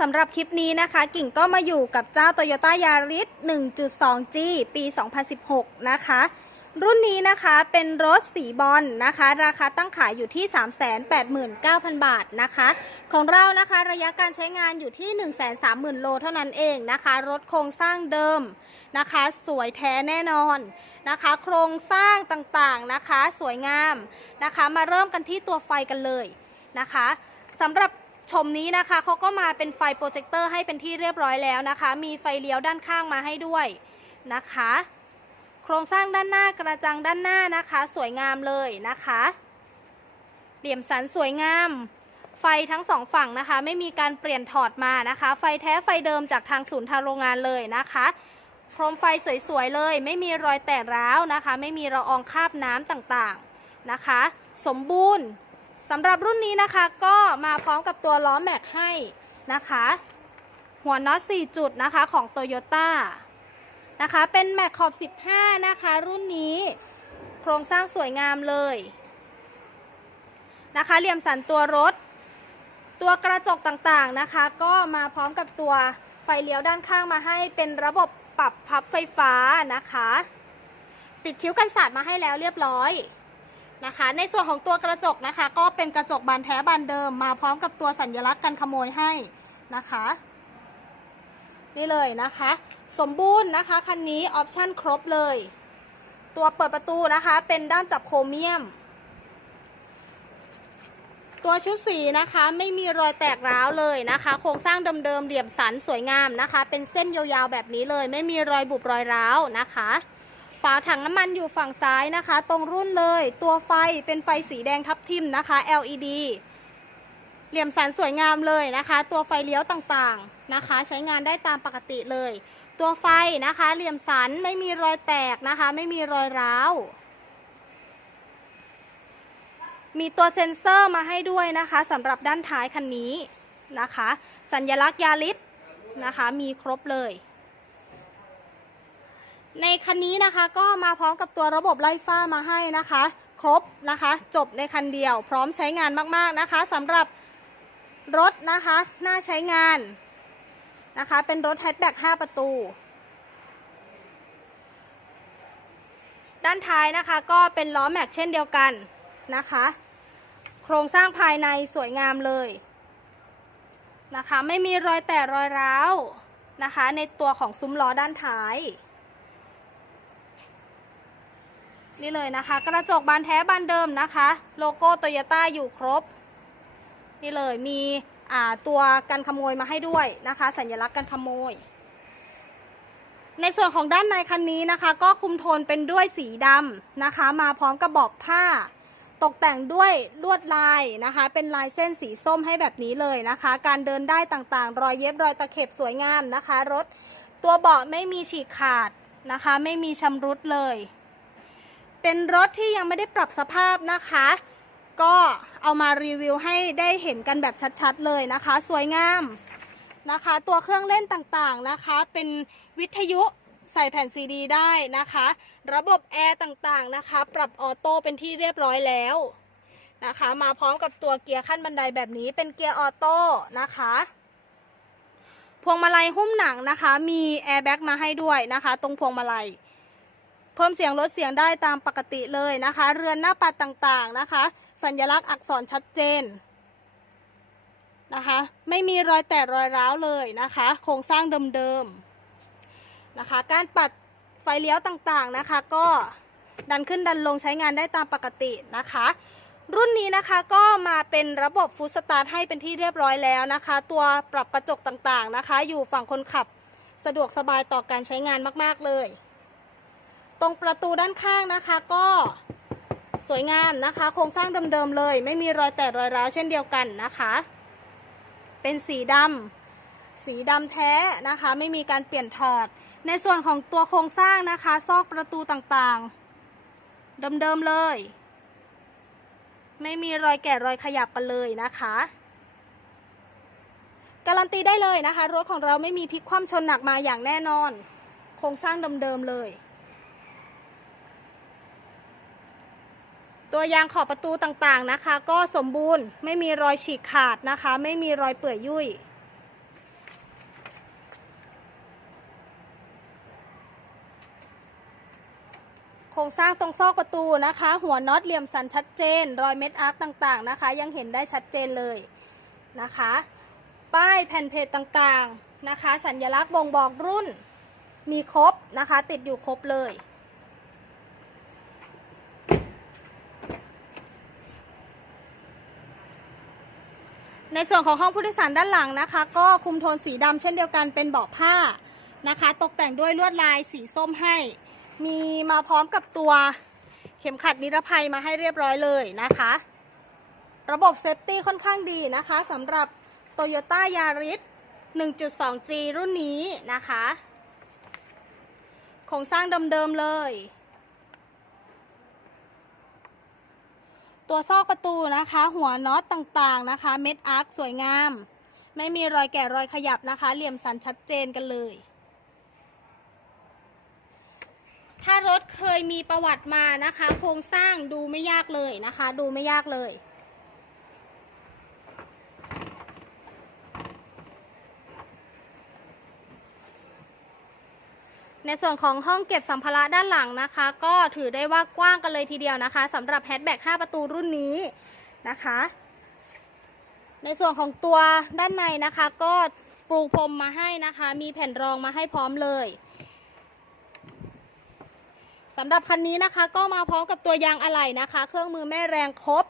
สำหรับคลิปนี้นะคะ กิ่งก็มาอยู่กับเจ้า Toyota Yaris 1.2G ปี 2016 นะคะ รุ่นนี้นะคะเป็นรถสีบอลนะคะ ราคาตั้งขายอยู่ที่ 389,000 บาทนะคะ ของเรานะคะระยะการใช้งานอยู่ที่ 130,000 โลเท่านั้นเองนะคะ รถโครงสร้างเดิมนะคะ สวยแท้แน่นอนนะคะ โครงสร้างต่างๆนะคะ สวยงามนะคะ มาเริ่มกันที่ตัวไฟกันเลยนะคะสำหรับ ชมนี้นะคะเขาก็มาเป็นไฟโปรเจคเตอร์ให้เป็นที่เรียบร้อยแล้วนะคะ มีไฟเลี้ยวด้านข้างมาให้ด้วยนะคะ โครงสร้างด้านหน้ากระจังด้านหน้านะคะ สวยงามเลยนะคะ เหลี่ยมสันสวยงาม ไฟทั้งสองฝั่งนะคะ ไม่มีการเปลี่ยนถอดมานะคะ ไฟแท้ไฟเดิมจากทางศูนย์ทางโรงงานเลยนะคะโครมไฟสวยๆเลย ไม่มีรอยแตกร้าวนะคะ ไม่มีละอองคราบน้ำต่างๆนะคะ สมบูรณ์ สำหรับรุ่นนี้นะคะก็มาพร้อมกับตัวล้อแม็กให้นะคะ หัวน็อต4จุดนะคะของ Toyota นะคะเป็นแม็กขอบ 15 นะคะ รุ่นนี้โครงสร้างสวยงามเลยนะคะเหลี่ยมสันตัวรถ ตัวกระจกต่างๆนะคะ ก็มาพร้อมกับตัวไฟเลี้ยวด้านข้างมาให้เป็นระบบปรับพับไฟฟ้านะคะ ติดคิ้วกันสาดมาให้แล้วเรียบร้อย นะคะ ในส่วนของตัวกระจกนะคะ ก็เป็นกระจกบานแท้บานเดิม มาพร้อมกับตัวสัญลักษณ์กันขโมยให้นะคะ นี่เลยนะคะ สมบูรณ์นะคะคันนี้ออปชั่นครบเลย ตัวเปิดประตูนะคะ เป็นด้านจับโครเมียม ตัวชุดสีนะคะไม่มีรอยแตกร้าวเลยนะคะ โครงสร้างเดิมๆเหลี่ยมสันสวยงามนะคะ เป็นเส้นยาวๆแบบนี้เลย ไม่มีรอยบุบรอยร้าวนะคะ ฝาถังน้ำมันอยู่ฝั่งซ้ายนะคะ ตรงรุ่นเลย ตัวไฟเป็นไฟสีแดงทับทิมนะคะ LED เหลี่ยมสันสวยงามเลยนะคะ ตัวไฟเลี้ยวต่างๆนะคะ ใช้งานได้ตามปกติเลย ตัวไฟนะคะ เหลี่ยมสันไม่มีรอยแตกนะคะ ไม่มีรอยร้าว มีตัวเซ็นเซอร์มาให้ด้วยนะคะสำหรับด้านท้ายคันนี้นะคะ สัญลักษณ์ยาริสนะคะ มีครบเลย ในคันนี้นะคะก็มาพร้อมกับตัวระบบไล่ฟ้ามาให้นะคะ ครบนะคะ จบในคันเดียว พร้อมใช้งานมากๆนะคะสำหรับรถนะคะน่าใช้งานนะคะ เป็นรถแฮชแบ็ก5ประตู ด้านท้ายนะคะก็เป็นล้อแม็กเช่นเดียวกันนะคะ โครงสร้างภายในสวยงามเลยนะคะ ไม่มีรอยแตกรอยร้าวนะคะ ในตัวของซุ้มล้อด้านท้าย นี่เลยนะคะ กระจกบานแท้บานเดิมนะคะ โลโก้โตโยต้าอยู่ครบ นี่เลยมีตัวกันขโมยมาให้ด้วยนะคะ สัญลักษณ์กันขโมย ในส่วนของด้านในคันนี้นะคะ ก็คุมโทนเป็นด้วยสีดำนะคะ มาพร้อมกับบอกผ้า ตกแต่งด้วยลวดลายนะคะ เป็นลายเส้นสีส้มให้แบบนี้เลยนะคะ การเดินได้ต่างๆ รอยเย็บรอยตะเข็บสวยงามนะคะ รถตัวเบาะไม่มีฉีกขาดนะคะ ไม่มีชำรุดเลย เป็นรถที่ยังไม่ได้ปรับสภาพนะคะ ก็เอามารีวิวให้ได้เห็นกันแบบชัดๆเลยนะคะ สวยงามนะคะ ตัวเครื่องเล่นต่างๆนะคะ เป็นวิทยุใส่แผ่นซีดีได้นะคะ ระบบแอร์ต่างๆนะคะ ปรับออโต้เป็นที่เรียบร้อยแล้วนะคะ มาพร้อมกับตัวเกียร์ขั้นบันไดแบบนี้เป็นเกียร์ออโต้นะคะพวงมาลัยหุ้มหนังนะคะ มีแอร์แบ็กมาให้ด้วยนะคะ ตรงพวงมาลัย เพิ่มเสียงลดเสียงได้ตามปกติเลยนะคะ เรือนหน้าปัดต่างๆนะคะ สัญลักษณ์อักษรชัดเจนนะคะ ไม่มีรอยแตกรอยร้าวเลยนะคะ โครงสร้างเดิมๆนะคะ การปัดไฟเลี้ยวต่างๆนะคะ ก็ดันขึ้นดันลงใช้งานได้ตามปกตินะคะ รุ่นนี้นะคะก็มาเป็นระบบฟูสตาร์ทให้เป็นที่เรียบร้อยแล้วนะคะ ตัวปรับกระจกต่างๆนะคะ อยู่ฝั่งคนขับสะดวกสบายต่อการใช้งานมากๆเลย ตรงประตูด้านข้างนะคะก็สวยงามนะคะ โครงสร้างเดิมๆเลย ไม่มีรอยแตกรอยร้าวเช่นเดียวกันนะคะ เป็นสีดำสีดำแท้นะคะ ไม่มีการเปลี่ยนถอด ในส่วนของตัวโครงสร้างนะคะ ซอกประตูต่างๆเดิมๆเลย ไม่มีรอยแกะรอยขยับกันเลยนะคะการันตีได้เลยนะคะรถของเราไม่มีพลิกคว่ำชนหนักมาอย่างแน่นอน โครงสร้างเดิมๆเลย ตัวยางขอบประตูต่างๆนะคะ ก็สมบูรณ์ไม่มีรอยฉีกขาดนะคะ ไม่มีรอยเปื่อยยุ่ย โครงสร้างตรงซอกประตูนะคะ หัวน็อตเหลี่ยมสันชัดเจน รอยเม็ดอาร์คต่างๆนะคะ ยังเห็นได้ชัดเจนเลยนะคะ ป้ายแผ่นเพจต่างๆนะคะ สัญลักษณ์บ่งบอกรุ่นมีครบนะคะ ติดอยู่ครบเลย ในส่วนของห้องผู้โดยสารด้านหลังนะคะ ก็คุมโทนสีดำเช่นเดียวกันเป็นเบาะผ้านะคะ ตกแต่งด้วยลวดลายสีส้มให้ มีมาพร้อมกับตัวเข็มขัดนิรภัยมาให้เรียบร้อยเลยนะคะ ระบบเซฟตี้ค่อนข้างดีนะคะสำหรับ Toyota Yaris 1.2G รุ่นนี้นะคะโครงสร้างเดิมๆเลย ตัวซอกประตูนะคะ หัวน็อตต่างๆนะคะ เม็ดอาร์คสวยงาม ไม่มีรอยแกะรอยขยับนะคะ เหลี่ยมสันชัดเจนกันเลย ถ้ารถเคยมีประวัติมานะคะ โครงสร้างดูไม่ยากเลยนะคะ ดูไม่ยากเลย ในส่วนของห้องเก็บสัมภาระด้านหลังนะคะ ก็ถือได้ว่ากว้างกันเลยทีเดียวนะคะสำหรับแฮชแบ็ก5ประตูรุ่นนี้นะคะ ในส่วนของตัวด้านในนะคะ ก็ปูพรมมาให้นะคะ มีแผ่นรองมาให้พร้อมเลยสำหรับคันนี้นะคะ ก็มาพร้อมกับตัวยางอะไหล่นะคะ เครื่องมือแม่แรงครบ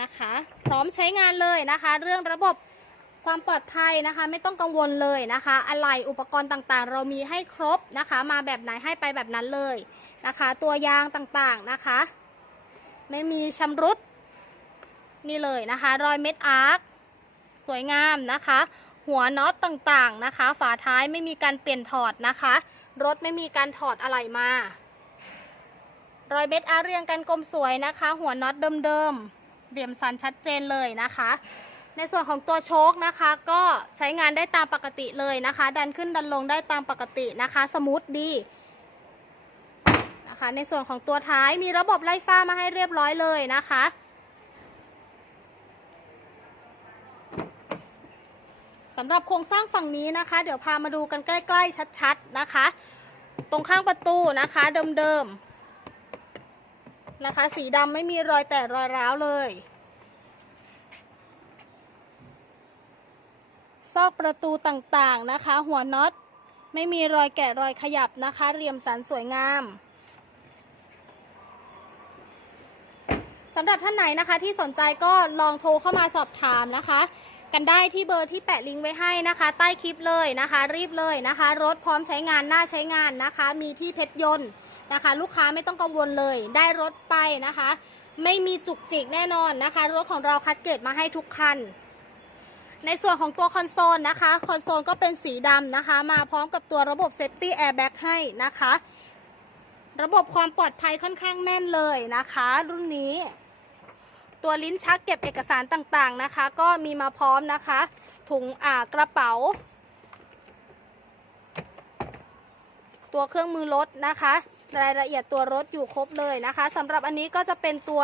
นะคะ พร้อมใช้งานเลยนะคะ เรื่องระบบ ความปลอดภัยนะคะ ไม่ต้องกังวลเลยนะคะ อะไหล่อุปกรณ์ต่างๆ เรามีให้ครบนะคะ มาแบบไหนให้ไปแบบนั้นเลยนะคะ ตัวยางต่างๆนะคะ ไม่มีชำรุดนี่เลยนะคะ รอยเม็ดอาร์คสวยงามนะคะ หัวน็อตต่างๆนะคะ ฝาท้ายไม่มีการเปลี่ยนถอดนะคะ รถไม่มีการถอดอะไหล่มา รอยเม็ดอาร์เรียงกันกลมสวยนะคะ หัวน็อตเดิมๆเหลี่ยมสันชัดเจนเลยนะคะ ในส่วนของตัวโชคนะคะก็ใช้งานได้ตามปกติเลยนะคะ ดันขึ้นดันลงได้ตามปกตินะคะ สมูทดีนะคะ ในส่วนของตัวท้ายมีระบบไล่ฟ้ามาให้เรียบร้อยเลยนะคะ สำหรับโครงสร้างฝั่งนี้นะคะ เดี๋ยวพามาดูกันใกล้ ๆ ชัดๆนะคะ ตรงข้างประตูนะคะเดิมๆนะคะ สีดำไม่มีรอยแตกรอยร้าวเลย ซอกประตูต่างๆนะคะ หัวน็อตไม่มีรอยแกะรอยขยับนะคะ เรียมสันสวยงามสำหรับท่านไหนนะคะที่สนใจก็ลองโทรเข้ามาสอบถามนะคะ กันได้ที่เบอร์ที่แปะลิงก์ไว้ให้นะคะ ใต้คลิปเลยนะคะ รีบเลยนะคะ รถพร้อมใช้งานน่าใช้งานนะคะ มีที่เพชรยนต์นะคะ ลูกค้าไม่ต้องกังวลเลย ได้รถไปนะคะ ไม่มีจุกจิกแน่นอนนะคะ รถของเราคัดเกรดมาให้ทุกคัน ในส่วนของตัวคอนโซลนะคะ คอนโซลก็เป็นสีดำนะคะ มาพร้อมกับตัวระบบเซฟตี้แอร์แบ็กให้นะคะ ระบบความปลอดภัยค่อนข้างแน่นเลยนะคะ รุ่นนี้ ตัวลิ้นชักเก็บเอกสารต่างๆนะคะ ก็มีมาพร้อมนะคะ ถุงอ่ากระเป๋า ตัวเครื่องมือรถนะคะ รายละเอียดตัวรถอยู่ครบเลยนะคะสำหรับอันนี้ก็จะเป็นตัว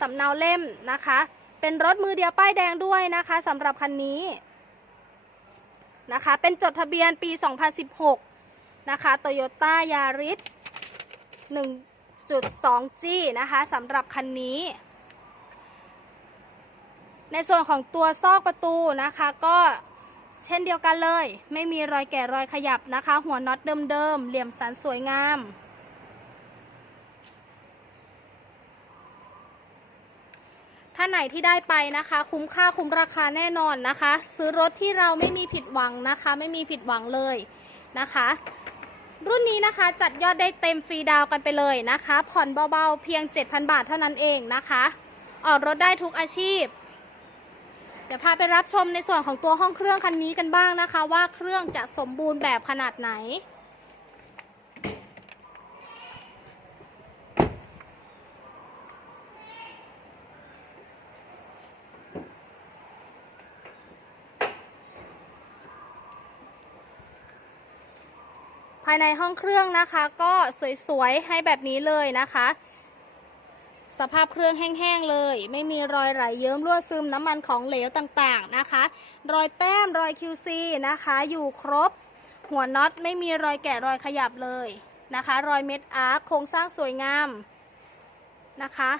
สำเนาเล่มนะคะ เป็นรถมือเดียวป้ายแดงด้วยนะคะสำหรับคันนี้นะคะ เป็นจดทะเบียนปี 2016 นะคะ Toyota Yaris 1.2G นะคะสำหรับคันนี้ ในส่วนของตัวซอกประตูนะคะก็เช่นเดียวกันเลย ไม่มีรอยแกะรอยขยับนะคะ หัวน็อตเดิมๆ เหลี่ยมสันสวยงาม ท่านไหนที่ได้ไปนะคะ คุ้มค่าคุ้มราคาแน่นอนนะคะ ซื้อรถที่เราไม่มีผิดหวังนะคะ ไม่มีผิดหวังเลยนะคะ รุ่นนี้นะคะจัดยอดได้เต็มฟรีดาวกันไปเลยนะคะ ผ่อนเบาๆเพียง 7,000 บาทเท่านั้นเองนะคะ ออกรถได้ทุกอาชีพ เดี๋ยวพาไปรับชมในส่วนของตัวห้องเครื่องคันนี้กันบ้างนะคะ ว่าเครื่องจะสมบูรณ์แบบขนาดไหนายในห้องเครื่องนะคะ ก็สวยๆให้แบบนี้เลยนะคะ สภาพเครื่องแห้งๆเลย ไม่มีรอยไหลเยิ้มรั่วซึมน้ำมันของเหลวต่างๆนะคะ รอยแต้มรอย QC นะคะ อยู่ครบ หัวน็อตไม่มีรอยแกะรอยขยับเลยนะคะ รอยเม็ดอาร์คโครงสร้างสวยงามนะคะ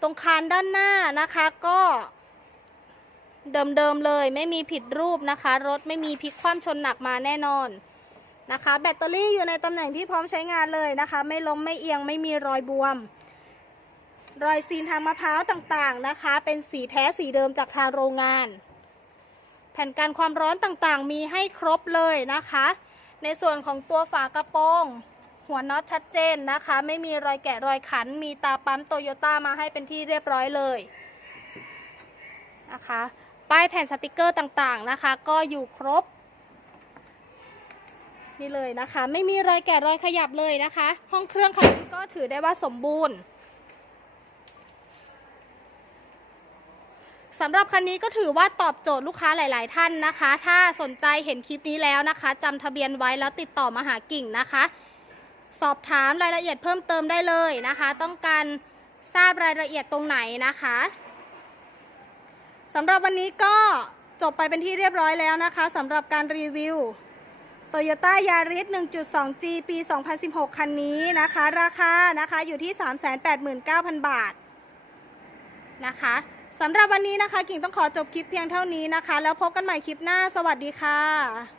ตรงคานด้านหน้านะคะก็เดิมๆเลยไม่มีผิดรูปนะคะ รถไม่มีพลิกคว่ำชนหนักมาแน่นอน นะคะ แบตเตอรี่อยู่ในตำแหน่งที่พร้อมใช้งานเลยนะคะ ไม่ล้มไม่เอียงไม่มีรอยบวม รอยซีนทางมะพร้าวต่างๆนะคะ เป็นสีแท้สีเดิมจากทางโรงงาน แผ่นกันความร้อนต่างๆ มีให้ครบเลยนะคะ ในส่วนของตัวฝากระโปรงหัวน็อตชัดเจนนะคะ ไม่มีรอยแกะรอยขัน มีตาปั๊มโตโยต้ามาให้เป็นที่เรียบร้อยเลยนะคะ ป้ายแผ่นสติกเกอร์ต่างๆนะคะ ก็อยู่ครบ นี่เลยนะคะ ไม่มีรอยแกะรอยขยับเลยนะคะ ห้องเครื่องคันนี้ก็ถือได้ว่าสมบูรณ์สำหรับคันนี้ก็ถือว่าตอบโจทย์ลูกค้าหลาย ๆ ท่านนะคะ ถ้าสนใจเห็นคลิปนี้แล้วนะคะจำทะเบียนไว้แล้วติดต่อมาหากิ่งนะคะ สอบถามรายละเอียดเพิ่มเติมได้เลยนะคะ ต้องการทราบรายละเอียดตรงไหนนะคะสำหรับวันนี้ก็จบไปเป็นที่เรียบร้อยแล้วนะคะสำหรับการรีวิว โตโยต้ายาริส 1.2G ปี 2016 คันนี้นะคะ ราคานะคะอยู่ที่ 389,000 บาทนะคะสำหรับวันนี้นะคะ กิ่งต้องขอจบคลิปเพียงเท่านี้นะคะ แล้วพบกันใหม่คลิปหน้า สวัสดีค่ะ